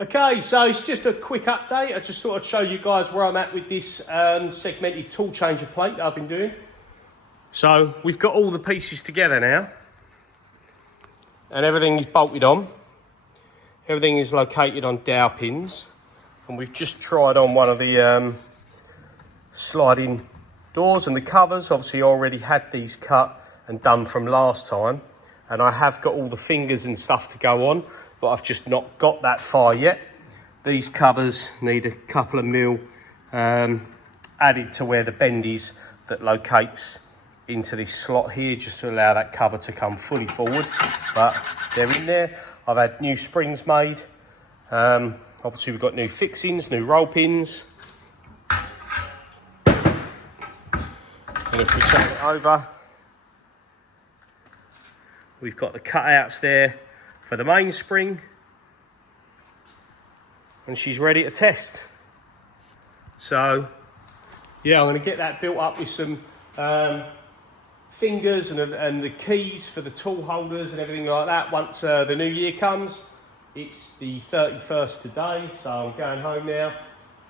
Okay, so it's just a quick update. I just thought I'd show you guys where I'm at with this segmented tool changer plate that I've been doing. So we've got all the pieces together now and everything is bolted on. Everything is located on dowel pins, and we've just tried on one of the sliding doors and the covers. Obviously I already had these cut and done from last time, and I have got all the fingers and stuff to go on, but I've just not got that far yet. These covers need a couple of mil added to where the bend is that locates into this slot here, just to allow that cover to come fully forward, but they're in there. I've had new springs made. Obviously we've got new fixings, new roll pins. And if we turn it over, we've got the cutouts there for the mainspring, and she's ready to test. So yeah, I'm going to get that built up with some fingers and the keys for the tool holders and everything like that once the new year comes. It's the 31st today, so I'm going home now,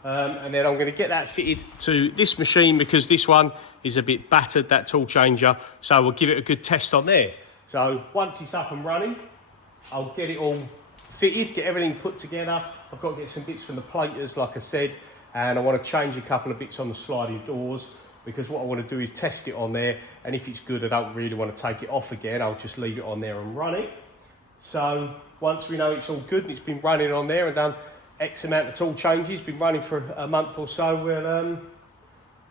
and then I'm going to get that fitted to this machine because this one is a bit battered, that tool changer, so we'll give it a good test on there. So once it's up and running, I'll get it all fitted, get everything put together. I've got to get some bits from the platers, like I said, and I want to change a couple of bits on the sliding doors, because what I want to do is test it on there, and if it's good, I don't really want to take it off again. I'll just leave it on there and run it. So once we know it's all good and it's been running on there and done X amount of tool changes, been running for a month or so,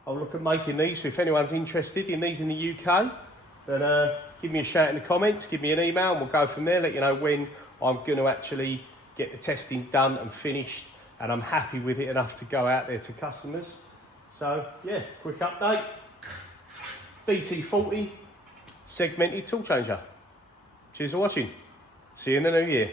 I'll look at making these. So if anyone's interested in these in the UK, then give me a shout in the comments, give me an email, and we'll go from there, let you know when I'm going to actually get the testing done and finished, and I'm happy with it enough to go out there to customers. So yeah, quick update. BT40 segmented tool changer. Cheers for watching. See you in the new year.